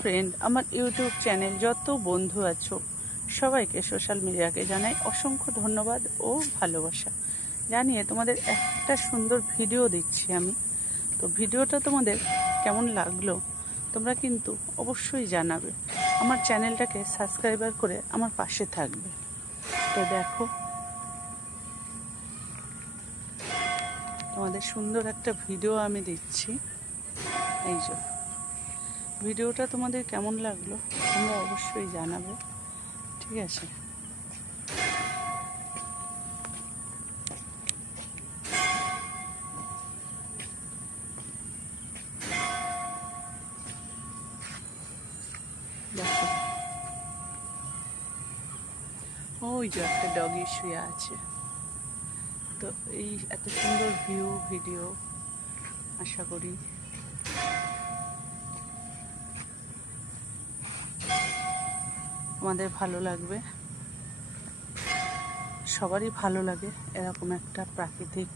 Friend, আমার YouTube channel যত বন্ধু আছো সবাইকে সোশ্যাল মিডিয়াকে জানাই অসংখ্য ধন্যবাদ ও ভালোবাসা জানিয়ে তোমাদের একটা সুন্দর ভিডিও দিচ্ছি আমি। তো ভিডিওটা তোমাদের কেমন লাগলো তোমরা কিন্তু অবশ্যই জানাবে। আমার চ্যানেলটাকে সাবস্ক্রাইবার করে আমার পাশে থাকবে। তো দেখো, তোমাদের সুন্দর একটা ভিডিও আমি দিচ্ছি। এই যে ভিডিওটা তোমাদের কেমন লাগলো তোমরা অবশ্যই জানাবে, ঠিক আছে? দেখো, ওই যে একটা ডগি শুয়ে আছে। তো এই এত সুন্দর ভিডিও আশা করি তোমাদের ভালো লাগবে। সবারই ভালো লাগে এরকম একটা প্রাকৃতিক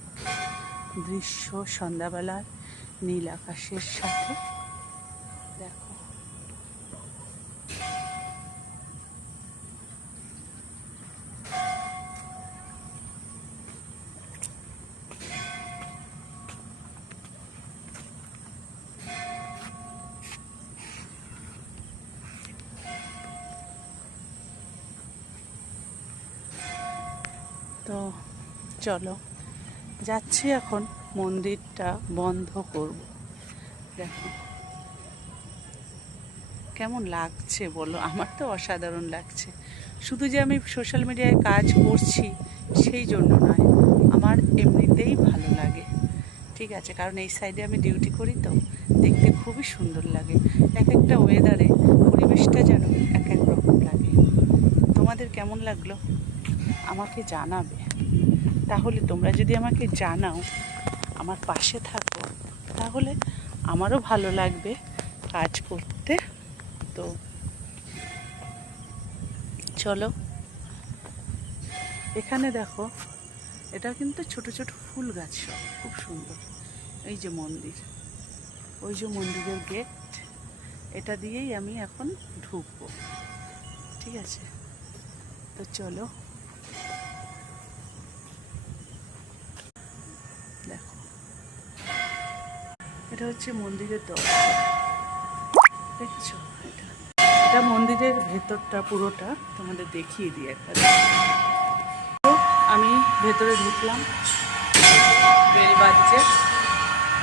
দৃশ্য সন্ধ্যাবেলায় নীল আকাশের সাথে। দেখো, তো চলো যাচ্ছি এখন, মন্দিরটা বন্ধ করব। দেখো কেমন লাগছে বলো, আমার তো অসাধারণ লাগছে। শুধু যে আমি সোশ্যাল মিডিয়ায় কাজ করছি সেই জন্য নয়, আমার এমনিতেই ভালো লাগে, ঠিক আছে? কারণ এই সাইডে আমি ডিউটি করি, তো দেখতে খুবই সুন্দর লাগে। এক একটা ওয়েদারে পরিবেশটা যেন এক এক রকম লাগে। তোমাদের কেমন লাগলো আমাকে জানাবে। তাহলে তোমরা যদি আমাকে জানাও, আমার পাশে থাকো, তাহলে আমারও ভালো লাগবে কাজ করতে। তো চলো, এখানে দেখো, এটা কিন্তু ছোট ছোট ফুল গাছ, খুব সুন্দর। এই যে মন্দির, ওই যে মন্দিরের গেট, এটা দিয়েই আমি এখন ঢুকবো, ঠিক আছে? তো চলো, দেখো এটা হচ্ছে মন্দিরের দরজা, দেখছো? এটা মন্দিরের ভেতরটা পুরোটা তোমাদের দেখিয়ে দিই একবার। আমি ভেতরে ঢুকলাম, বেল বাজছে।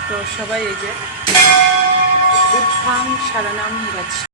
তো সবাই এই যে উত্থান সারানাম গাছ